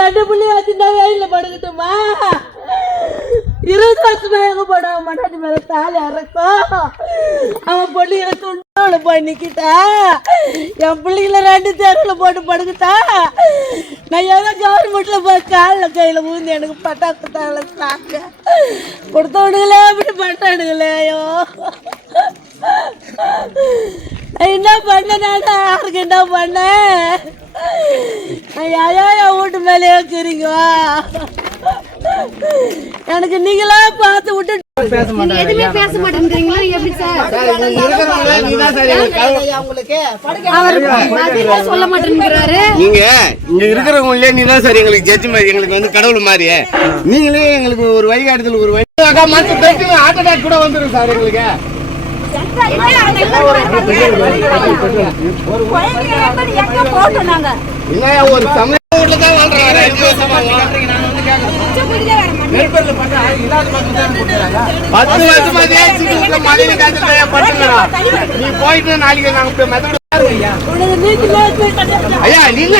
2 புள்ளி வச்சுட்டா வெயில படுக்கட்டுமா? 20 வருஷமா எங்க போட மண்டாட்டி மேல தாலி அறக்கும். அவன் பொண்ணுங்களை துண்டோட போய் நிக்கிட்டா, என் பிள்ளைங்கள 2 தெருவில் போட்டு படுக்கிட்டா. நான் ஏதோ கவர்மெண்ட்ல போய் காலில் கையில் ஊந்து எனக்கு பட்டா குத்தாங்கள சாக்க கொடுத்தவனுங்களே அப்படி பட்டானுங்களே. ஐயோ என்ன பண்ண? நான் யாருக்கு என்ன பண்ணேன்? ஐயா என் வீட்டு மேலே ஏற்கிறீங்க. எனக்கு நீங்களா பார்த்து விட்டு எதுவுமே பேச மாட்டேங்கிறீங்களா? எப்படி சார் சொல்ல மாட்டேங்கிறாரு? நீங்க இங்க இருக்கிறவங்களே நீதான் சார் எங்களுக்கு ஜட்ஜி மாதிரி, எங்களுக்கு வந்து கடவுள் மாதிரி. நீங்களே எங்களுக்கு ஒரு வழிகாட்டுதல், ஒரு வழி ஹார்ட் அட்டாக் கூட வந்துடும் சார் எங்களுக்கு. ஒரு தமிழ் தான் வாழ்றாங்க. 10 வருஷமா மதிய காலத்துல நீ போயிட்டு நாளைக்கு நாங்க ஐயா நீங்க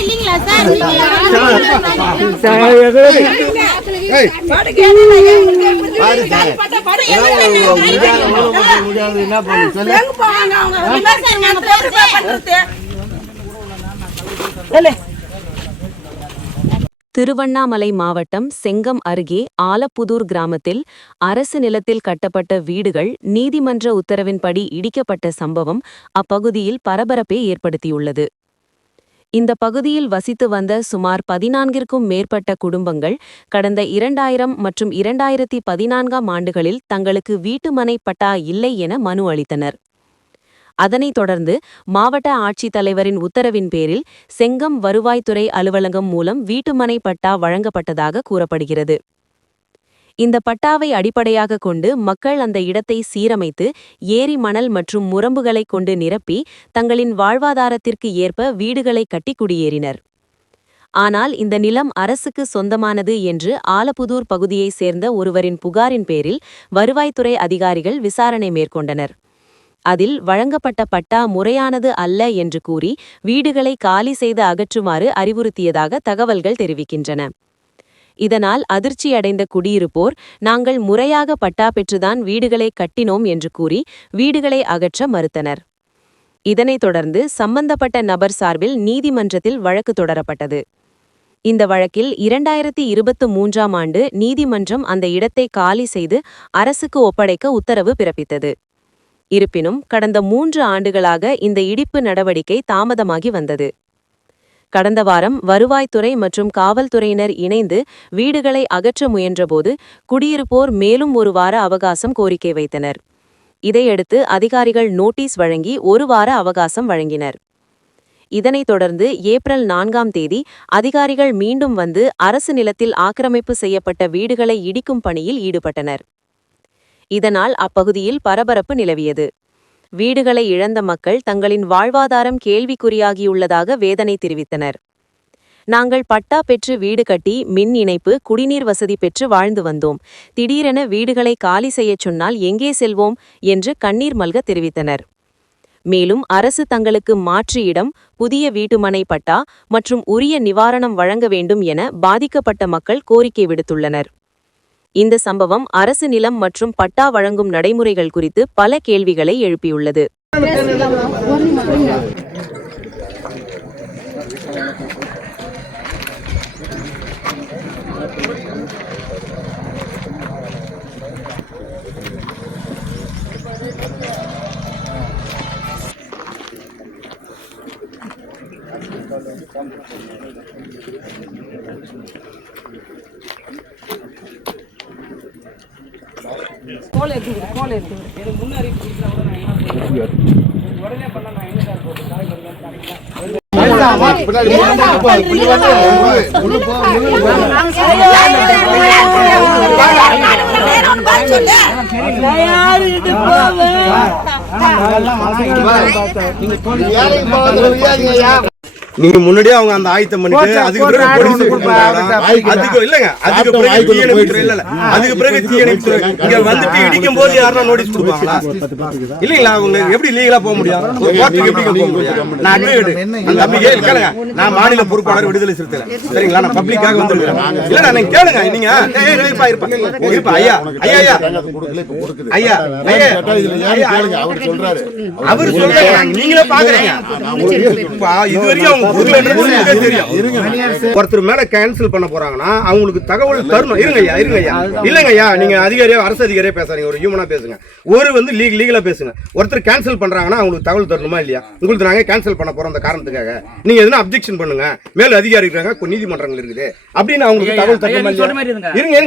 இல்லீங்களா சார்? திருவண்ணாமலை மாவட்டம் செங்கம் அருகே ஆலப்புதூர் கிராமத்தில் அரசு நிலத்தில் கட்டப்பட்ட வீடுகள் நீதிமன்ற உத்தரவின்படி இடிக்கப்பட்ட சம்பவம் அப்பகுதியில் பரபரப்பை ஏற்படுத்தியுள்ளது. இந்த பகுதியில் வசித்து வந்த சுமார் 14க்கும் மேற்பட்ட குடும்பங்கள் கடந்த 2000 மற்றும் 2014ஆம் ஆண்டுகளில் தங்களுக்கு வீட்டுமனை பட்டா இல்லை என மனு அளித்தனர். அதனைத் தொடர்ந்து மாவட்ட ஆட்சித்தலைவரின் உத்தரவின் பேரில் செங்கம் வருவாய்த்துறை அலுவலகம் மூலம் வீட்டுமனை பட்டா வழங்கப்பட்டதாக கூறப்படுகிறது. இந்த பட்டாவை அடிப்படையாக கொண்டு மக்கள் அந்த இடத்தை சீரமைத்து ஏரி மணல் மற்றும் முரம்புகளைக் கொண்டு நிரப்பி தங்களின் வாழ்வாதாரத்திற்கு ஏற்ப வீடுகளை கட்டி குடியேறினர். ஆனால் இந்த நிலம் அரசுக்கு சொந்தமானது என்று ஆலப்புதூர் பகுதியைச் சேர்ந்த ஒருவரின் புகாரின் பேரில் வருவாய்த்துறை அதிகாரிகள் விசாரணை மேற்கொண்டனர். அதில் வழங்கப்பட்ட பட்டா முறையானது அல்ல என்று கூறி வீடுகளை காலி செய்து அகற்றுமாறு அறிவுறுத்தியதாக தகவல்கள் தெரிவிக்கின்றன. இதனால் அதிர்ச்சியடைந்த குடியிருப்போர் நாங்கள் முறையாக பட்டா பெற்றுதான் வீடுகளை கட்டினோம் என்று கூறி வீடுகளை அகற்ற மறுத்தனர். இதனைத் தொடர்ந்து சம்பந்தப்பட்ட நபர் சார்பில் நீதிமன்றத்தில் வழக்கு தொடரப்பட்டது. இந்த வழக்கில் 2023ஆம் ஆண்டு நீதிமன்றம் அந்த இடத்தை காலி செய்து அரசுக்கு ஒப்படைக்க உத்தரவு பிறப்பித்தது. இருப்பினும் கடந்த 3 ஆண்டுகளாக இந்த இடிப்பு நடவடிக்கை தாமதமாகி வந்தது. கடந்த வாரம் வருவாய்த்துறை மற்றும் காவல்துறையினர் இணைந்து வீடுகளை அகற்ற முயன்றபோது குடியிருப்போர் மேலும் 1 வார அவகாசம் கோரிக்கை வைத்தனர். இதையடுத்து அதிகாரிகள் நோட்டீஸ் வழங்கி 1 வார அவகாசம் வழங்கினர். இதனைத் தொடர்ந்து ஏப்ரல் 4ஆம் தேதி அதிகாரிகள் மீண்டும் வந்து அரசு நிலத்தில் ஆக்கிரமிப்பு செய்யப்பட்ட வீடுகளை இடிக்கும் பணியில் ஈடுபட்டனர். இதனால் அப்பகுதியில் பரபரப்பு நிலவியது. வீடுகளை இழந்த மக்கள் தங்களின் வாழ்வாதாரம் கேள்விக்குறியாகியுள்ளதாக வேதனை தெரிவித்தனர். நாங்கள் பட்டா பெற்று வீடு கட்டி மின் இணைப்பு, குடிநீர் வசதி பெற்று வாழ்ந்து வந்தோம். திடீரென வீடுகளை காலி செய்யச் சொன்னால் எங்கே செல்வோம் என்று கண்ணீர் மல்க தெரிவித்தனர். மேலும் அரசு தங்களுக்கு மாற்று இடம், புதிய வீட்டுமனை பட்டா மற்றும் உரிய நிவாரணம் வழங்க வேண்டும் என பாதிக்கப்பட்ட மக்கள் கோரிக்கை விடுத்துள்ளனர். இந்த சம்பவம் அரசு நிலம் மற்றும் பட்டா வழங்கும் நடைமுறைகள் குறித்து பல கேள்விகளை எழுப்பியுள்ளது. நீங்க முன்னாடியே அவங்க அந்த ஆயத்தம் பண்ணிட்டு அதுக்கு பிறகு அதுக்கு இல்லங்க அதுக்கு பிறகு தீயணைப்புத்துறை இல்ல அதுக்கு பிறகு தீயணைப்புத்துறை இங்க வந்துட்டு இடிக்கும் போது யாரா நோட்டீஸ் கொடுப்பாங்களா இல்லீங்களா? அவங்க எப்படி லீகலா போக முடியும்? கோர்ட்டுக்கு எப்படி போக முடியும்? நான் அட்வொகேட் அந்த தம்பிக்கே கேளுங்க. நான் மாநில பொறுப்பாளர் விடுதலை சிறுத்தைகள் சரிங்களா? நான் பப்ளிக்காக வந்திருக்கேன். இல்ல நான் கேளுங்க நீங்க இருப்பா ஐயா ஐயா ஐயா ஐயா ஐயா அவர் சொல்றாங்க நீங்களே பாக்குறீங்க. இது வரைக்கும் அவங்க ஒருத்தர் மேல கேன்சல் பண்ண போறாங்கன்னா அவங்களுக்கு தகவல் தரணும். இருங்க ஐயா இல்லங்க ஐயா நீங்க அதிகாரியா அரசு அதிகாரியா பேசாதீங்க, ஒரு ஹியூமனா பேசுங்க. ஒரு வந்து லீகலா பேசுங்க. ஒருத்தர் கேன்சல் பண்றாங்கன்னா அவங்களுக்கு தகவல் தரணுமா இல்லையா? உங்களுக்கு நாங்க கேன்சல் பண்ண போறோம் அந்த காரணத்துக்காக நீங்க எதுனா அப்ஜெக்ஷன் பண்ணுங்க, மேல அதிகாரி இருக்காங்க, நீதிமன்றங்கள் இருக்குது அப்படின்னு அவங்களுக்கு தகவல் தரணுமா இல்லையா? இருங்க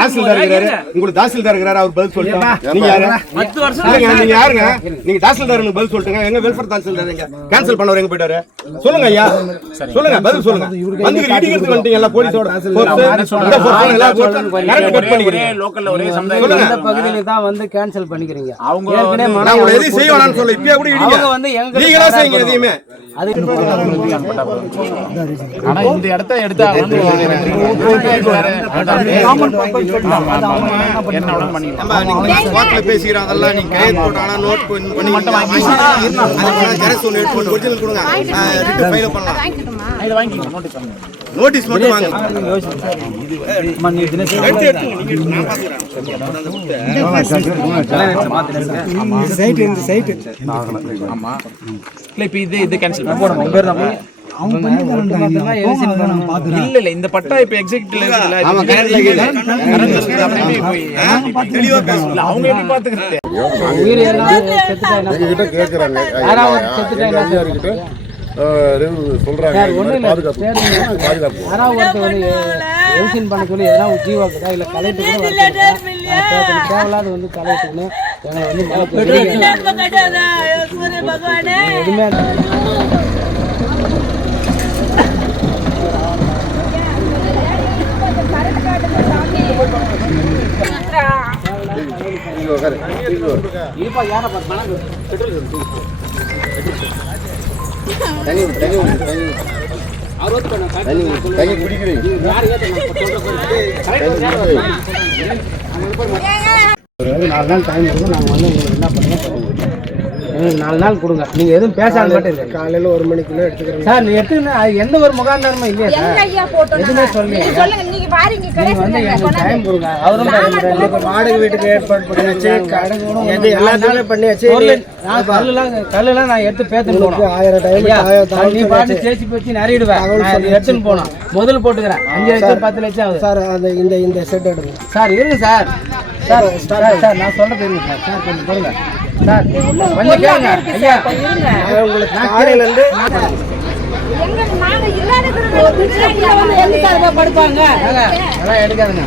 தாசில்தார் இருக்கிறாரு, உங்களுக்கு தாசில்தார் இருக்கிறாரு, அவர் பதில் சொல்லிட்டாங்க. நீங்க யாரு? 10 வருஷம் நீங்க யாருங்க? நீங்க தாசில்தாருக்கு பதில் சொல்லிட்டுங்க. எங்க வெல்ஃபேர் தாசில்தார் எங்க கேன்சல் பண்ணவர் எங்க போயிட்டாரு? சொல்லுங்க ஐயா சொல்லுங்க பதில் சொல்லுங்க. வந்து இடிக்கிறதுக்கு வந்துட்டீங்க எல்லாம் போலீஸோட லோக்கல்ல ஒரே இந்த பகுதியில தான் வந்து கேன்சல் பண்ணிக்கிறீங்க. அவங்க நான் உங்களை எதையும் செய்ய வேணாம்னு சொல்ல இப்பயே கூட இடிங்க வந்து லீகலா செய்யுங்க எதையுமே. ஆனா இந்த இடத்த எடுத்தா வந்து வாக்குல பேசிக்கிறோம் அதெல்லாம் நீங்க கையெழுத்து போட்டாங்கன்னா நோட் பண்ணி மட்டும் வாங்கி ஜெராக்ஸ் ஒன்னு எடுத்து ஒரிஜினல் கொடுங்க, ரிட்டு ஃபைல் பண்ணலாம். இத வாங்கி நோட்டீஸ் பண்ணுங்க, நோட்டீஸ் மட்டும் வாங்க. ஆமா இல்ல இப்ப இது கேன்சல் போடுங்க. உங்க பேர் தான் இல்ல இந்த பட்டா இப்ப எக்ஸிக்யூட்டிவ்ல இருக்குல்ல. ஆமா கரெக்ட்ல தெளிவா பேசல. அவங்க எப்படி பாத்துக்கிறது? உயிர் செத்துட்டா என்ன கிட்ட கேக்குறாங்க யாராவது செத்துட்டா என்ன சொல்றாங்க பாதுகாப்பு யாராவது ஒருத்தர் வந்து எல்சின் பண்ண சொல்லி எதனா ஜீவாக்குதா இல்ல கலெக்டர் கூட தேவையில்லாத வந்து கலெக்டர்னு எங்களை வந்து எதுவுமே நாலு நாள் டைம் கொடுங்க. நாங்கள் வந்து உங்களுக்கு என்ன பண்ணுவோம், எங்களுக்கு 4 நாள் கொடுங்க. நீங்க எதுவும் பேசாத மட்டும் காலையில 1 மணிக்குள்ள எடுத்துக்கிறேன் சார். நீ எடுத்துக்கணும், அது எந்த ஒரு முகாந்தாரமும் இல்லையா சார்? எதுவுமே சொல்லுங்க. நீங்க வந்து எங்களுக்கு டைம் கொடுங்க. அவரும் வாடகை வீட்டுக்கு ஏற்பாடு பண்ணியாச்சு, எல்லாத்தையுமே பண்ணியாச்சு. கல்லுலாம் நான் எடுத்து பேத்துன்னு போனோம். 1000 டைம் நீ பாட்டு தேய்ச்சி பேச்சு நிறையிடுவேன். எடுத்துன்னு போனோம். முதல்ல போட்டுக்கிறேன் 5 லட்சம் 10 லட்சம் ஆகுது சார். அந்த இந்த செட் எடுங்க சார். இருங்க சார். சார் சார் நான் சொல்றது இருங்க சார். சார் கொஞ்சம் பாருங்க சார், கொஞ்சம் கேளுங்க ஐயா. உங்களுக்கு காலையில இருந்து படுப்பாங்க எடுக்காதுங்க.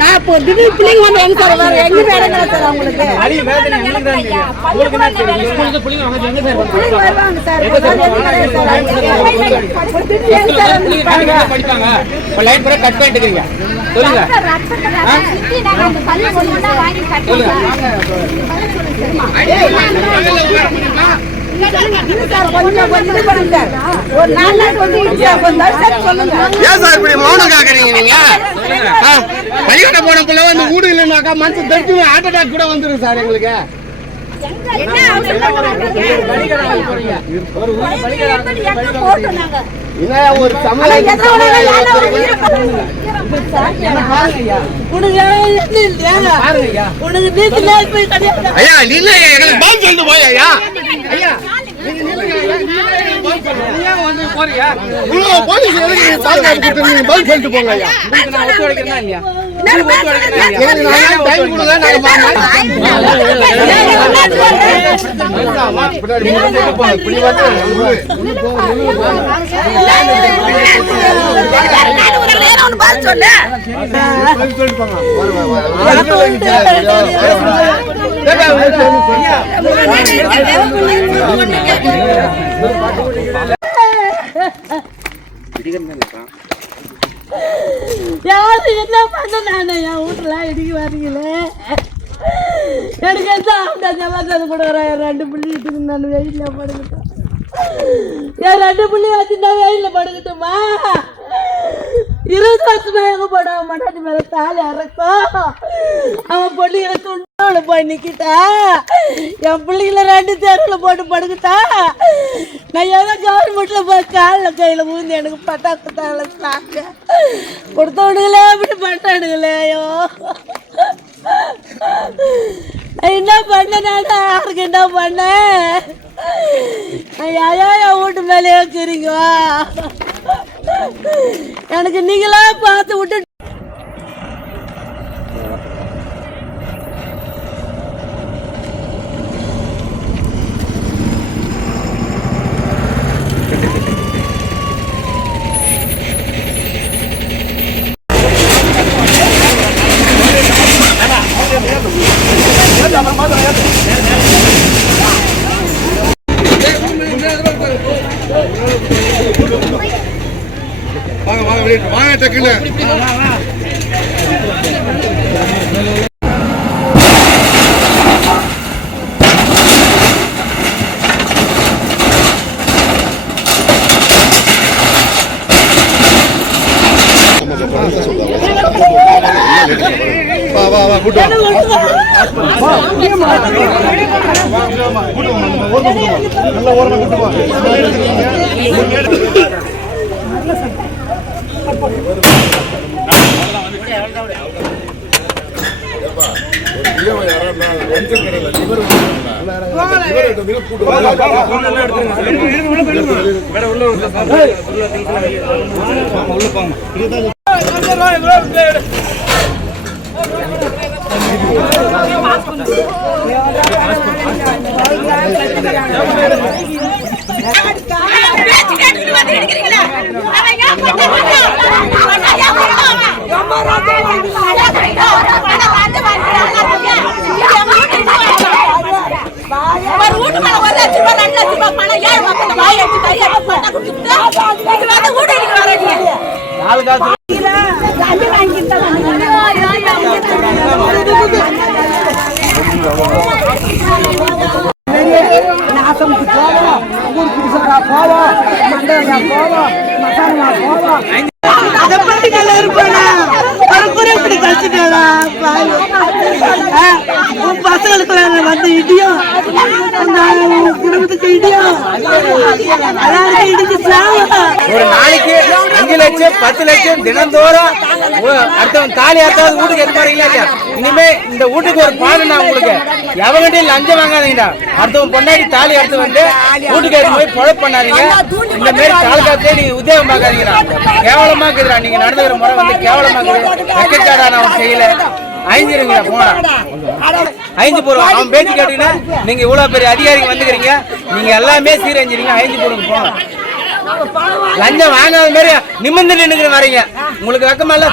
நான் இப்போ திடீர் பிள்ளைங்க வந்து எங்க சார் வர எங்க வேலைங்க சார் அவங்களுக்கு அடி வேதனை உங்களுக்கு என்ன தெரியும்? ஸ்கூலுக்கு பிள்ளைங்க வந்து எங்க சார் வருவாங்க சார்? படிப்பாங்க. இப்போ லைன் கூட கட் பண்ணிட்டு இருக்கீங்க. சொல்லுங்க ஏன் சார் இப்படி மௌனம் காக்குறீங்க நீங்க? பள்ளிக்கூட போன பிள்ளை வந்து வீடு இல்லைன்னாக்கா மனசு தடுத்து ஹார்ட் அட்டாக் கூட வந்துடும் சார் எங்களுக்கு. ஒரு ஐயா நீங்க எங்களுக்கு பதில் சொல்லிட்டு போய் ஐயா ஐயா போலீஸ் பதில் சொல்லிட்டு போங்க ஐயா. யாரு என்ன பண்ண நானே என் வீட்டுல இடிக்க வரீங்களே? எனக்கு எந்த ஆண்டாச்செல்லாம் கொடுக்குறேன். 2 பிள்ளைட்டு நான் வெயிட்ல படுக்கிட்டேன். என் 2 பிள்ளை வச்சுட்டா வெயில படுக்கட்டுமா? 20 வருஷமா எங்க போட மாட்டாட்டி மேல தாலி அறக்கும். அவன் பொண்ணுங்களை துண்டோட போய் நிக்கிட்டா, என் பிள்ளைகளை 2 தெருவில் போட்டு படுக்கிட்டா. நான் ஏதோ கவர்மெண்ட்ல போய் காலில் கையில ஊந்து எனக்கு பட்டாக்கு தாள சாக்க கொடுத்தவனுங்களே அப்படி பட்டானுங்களேயோ. நான் என்ன பண்ணேன்? யாருக்கு என்ன பண்ணேன்? என் வீட்டு மேலே இருக்கிறீங்க. எனக்கு நீங்களா பார்த்து விட்டு வாங்க டக்குன்னு வா வா வா கூட்டு நல்ல ஓரமா கூட்டு வா. பசங்களுக்கு வந்து இடியும் குடும்பத்துக்கு இடியும் ஒரு நாளைக்கு 5 லட்சம் 10 லட்சம் தினந்தோறும் அடுத்தவன் தாலி அறுத்தாவது வீட்டுக்கு எடுத்து போறீங்களா இல்லையா? இனிமே இந்த வீட்டுக்கு ஒரு பாடு நான் உங்களுக்கு எவங்கிட்டையும் லஞ்சம் வாங்காதீங்கடா. அடுத்தவன் பொண்டாட்டி தாலி எடுத்து வந்து வீட்டுக்கு எடுத்து போய் பொழப்பு பண்ணாதீங்க. இந்த மாதிரி தாலுக்காத்திலே நீங்க உத்தியோகம் பார்க்காதீங்கடா. கேவலமா இருக்குதுடா. நீங்க நடந்துக்கிற முறை வந்து கேவலமா இருக்குது. வெக்கச்சாடா நான் செய்யல. அழிஞ்சிருங்க போனா அழிஞ்சு போடுவோம். அவன் பேச்சு கேட்டீங்கன்னா நீங்க இவ்வளவு பெரிய அதிகாரிங்க வந்துக்கிறீங்க, நீங்க எல்லாமே சீரழிஞ்சிருங்க. அழிஞ்சு போடுங்க போனா. லஞ்சம் வாங்காத மாதிரி நிமிர்ந்து நின்னுக்கிற வரீங்க. உங்களுக்கு வெக்கமல்ல?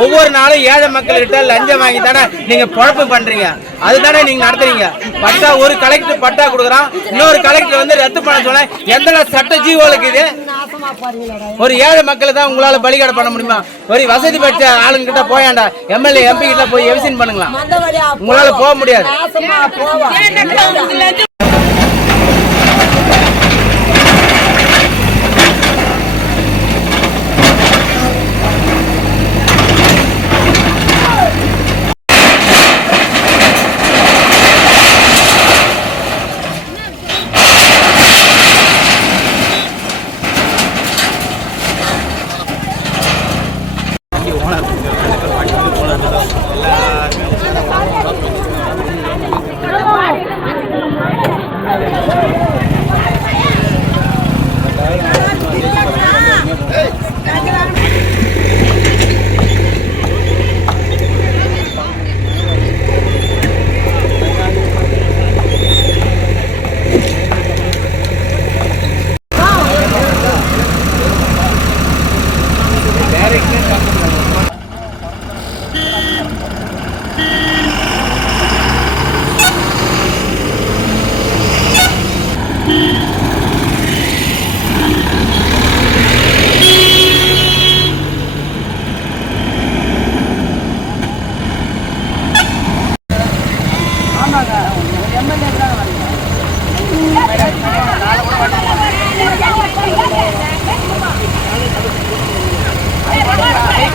ஒவ்வொரு நாளும் ஏழை மக்கள் கிட்ட லஞ்சம் வாங்கி தானே நீங்க பொழப்பு பண்றீங்க. அதுதானே நீங்க நடத்துறீங்க. பட்டா ஒரு கலெக்டர் பட்டா கொடுக்குறான், இன்னொரு கலெக்டர் வந்து ரத்து பண்ண சொல்ல எந்த சட்ட ஜீவோலுக்கு இது? ஒரு ஏழை மக்களை தான் உங்களால பலிகடை பண்ண முடியுமா? ஒரு வசதி பெற்ற ஆளுங்க கிட்ட போயாண்டா, எம்எல்ஏ எம்பி கிட்ட போய் எவிசன் பண்ணுங்களா? உங்களால போக முடியாது. எல்லா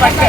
பட்டு